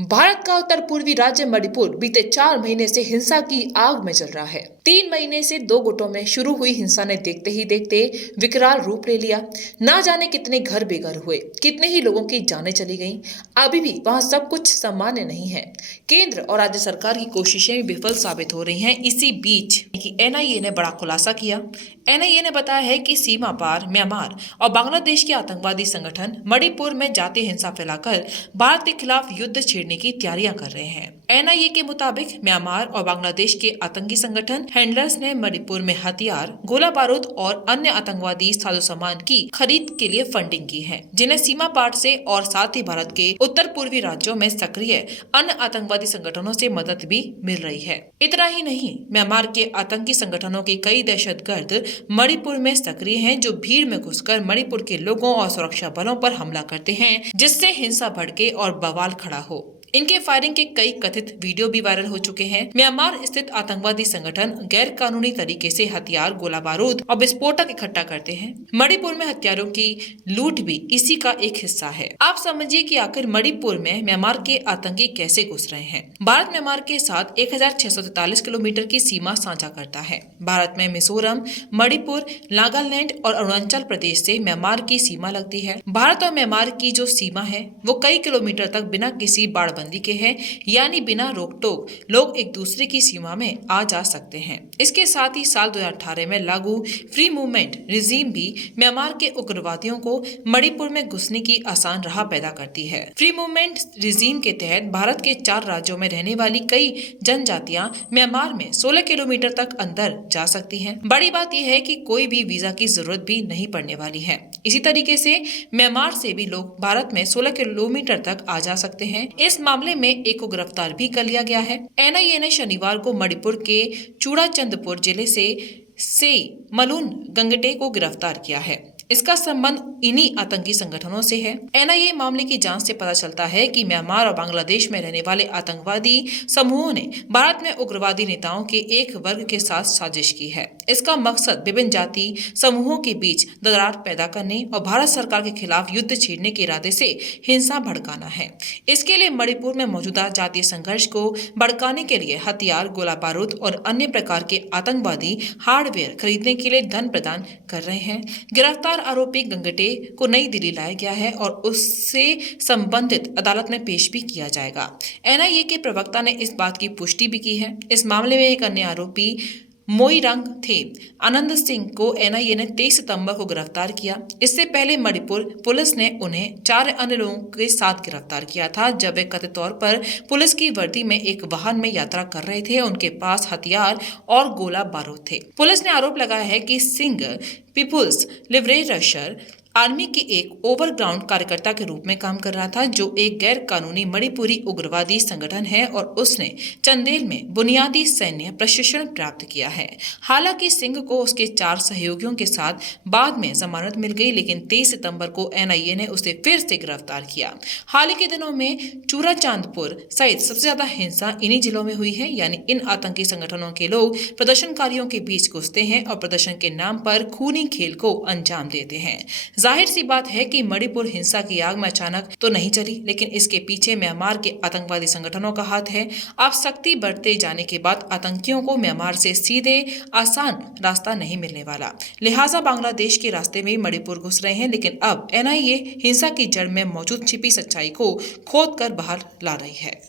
भारत का उत्तर पूर्वी राज्य मणिपुर बीते 4 महीने से हिंसा की आग में जल रहा है। 3 महीने से 2 गुटों में शुरू हुई हिंसा ने देखते ही देखते विकराल रूप ले लिया। ना जाने कितने घर बेघर हुए, कितने ही लोगों की जानें चली गईं। अभी भी वहां सब कुछ सामान्य नहीं है। केंद्र और राज्य सरकार की कोशिशें भी विफल साबित हो रही हैं। इसी बीच एनआईए ने बड़ा खुलासा किया। एनआईए ने बताया है कि सीमा पार म्यांमार और बांग्लादेश के आतंकवादी संगठन मणिपुर में जातीय हिंसा फैलाकर भारत के खिलाफ युद्ध छेड़ने की तैयारियां कर रहे हैं। एनआईए के मुताबिक म्यांमार और बांग्लादेश के आतंकी संगठन हैंडलर्स ने मणिपुर में हथियार, गोला बारूद और अन्य आतंकवादी साजो सामान की खरीद के लिए फंडिंग की है, जिन्हें सीमा पार से और साथ ही भारत के उत्तर पूर्वी राज्यों में सक्रिय अन्य आतंकवादी संगठनों से मदद भी मिल रही है। इतना ही नहीं, म्यांमार के आतंकी संगठनों के कई दहशतगर्द मणिपुर में सक्रिय हैं, जो भीड़ में घुसकर मणिपुर के लोगों और सुरक्षा बलों पर हमला करते हैं, जिससे हिंसा भड़के और बवाल खड़ा हो। इनके फायरिंग के कई कथित वीडियो भी वायरल हो चुके हैं। म्यांमार स्थित आतंकवादी संगठन गैर कानूनी तरीके से हथियार, गोला बारूद और विस्फोटक इकट्ठा करते हैं। मणिपुर में हथियारों की लूट भी इसी का एक हिस्सा है। आप समझिए कि आखिर मणिपुर में म्यांमार के आतंकी कैसे घुस रहे हैं। भारत म्यांमार के साथ 1643 किलोमीटर की सीमा साझा करता है। भारत में मिजोरम, मणिपुर, नागालैंड और अरुणाचल प्रदेश से म्यांमार की सीमा लगती है। भारत और म्यांमार की जो सीमा है वो कई किलोमीटर तक बिना किसी बाड़ बंदी के हैं, यानी बिना रोक टोक लोग एक दूसरे की सीमा में आ जा सकते हैं। इसके साथ ही साल 2018 में लागू फ्री मूवमेंट रिजीम भी म्यांमार के उग्रवादियों को मणिपुर में घुसने की आसान राह पैदा करती है। फ्री मूवमेंट रिजीम के तहत भारत के 4 राज्यों में रहने वाली कई जनजातियां म्यांमार में 16 किलोमीटर तक अंदर जा सकती हैं। बड़ी बात यह है कि कोई भी वीजा की जरूरत भी नहीं पड़ने वाली है। इसी तरीके से म्यांमार से भी लोग भारत में 16 किलोमीटर तक आ जा सकते हैं। इस मामले में एक को गिरफ्तार भी कर लिया गया है। एनआईए ने शनिवार को मणिपुर के चूड़ाचंदपुर जिले से मलून गंगटे को गिरफ्तार किया है। इसका संबंध इन्हीं आतंकी संगठनों से है। एनआईए मामले की जांच से पता चलता है कि म्यांमार और बांग्लादेश में रहने वाले आतंकवादी समूहों ने भारत में उग्रवादी नेताओं के एक वर्ग के साथ साजिश की है। इसका मकसद विभिन्न जाति समूहों के बीच दरार पैदा करने और भारत सरकार के खिलाफ युद्ध छेड़ने के इरादे से हिंसा भड़काना है। इसके लिए मणिपुर में मौजूदा जातीय संघर्ष को भड़काने के लिए हथियार, गोला बारूद और अन्य प्रकार के आतंकवादी हार्डवेयर खरीदने के लिए धन प्रदान कर रहे हैं। गिरफ्तार आरोपी गंगटे को नई दिल्ली लाया गया है और उससे संबंधित अदालत में पेश भी किया जाएगा। एनआईए के प्रवक्ता ने इस बात की पुष्टि भी की है। इस मामले में एक अन्य आरोपी मोईरंग थे आनंद सिंह को एनआईए ने 23 सितंबर को गिरफ्तार किया। इससे पहले मणिपुर पुलिस ने उन्हें 4 अन्य लोगों के साथ गिरफ्तार किया था, जब वे कथित तौर पर पुलिस की वर्दी में एक वाहन में यात्रा कर रहे थे। उनके पास हथियार और गोला बारूद थे। पुलिस ने आरोप लगाया है कि सिंह पीपुल्स लिबरेशन आर्मी के एक ओवरग्राउंड कार्यकर्ता के रूप में काम कर रहा था, जो एक गैर कानूनी मणिपुरी उग्रवादी संगठन है और उसने चंदेल में बुनियादी सैन्य प्रशिक्षण प्राप्त किया है। हालांकि सिंह को उसके 4 सहयोगियों के साथ बाद में जमानत मिल गई, लेकिन 23 सितंबर को एनआईए ने उसे फिर से गिरफ्तार किया। हाल ही के दिनों में चूड़ाचांदपुर सहित सबसे ज्यादा हिंसा इन्हीं जिलों में हुई है, यानी इन आतंकी संगठनों के लोग प्रदर्शनकारियों के बीच घुसते हैं और प्रदर्शन के नाम पर खूनी खेल को अंजाम देते हैं। जाहिर सी बात है कि मणिपुर हिंसा की आग में अचानक तो नहीं चली, लेकिन इसके पीछे म्यांमार के आतंकवादी संगठनों का हाथ है। अब सख्ती बढ़ते जाने के बाद आतंकियों को म्यांमार से सीधे आसान रास्ता नहीं मिलने वाला, लिहाजा बांग्लादेश के रास्ते में मणिपुर घुस रहे हैं। लेकिन अब एनआईए हिंसा की जड़ में मौजूद छिपी सच्चाई को खोद कर बाहर ला रही है।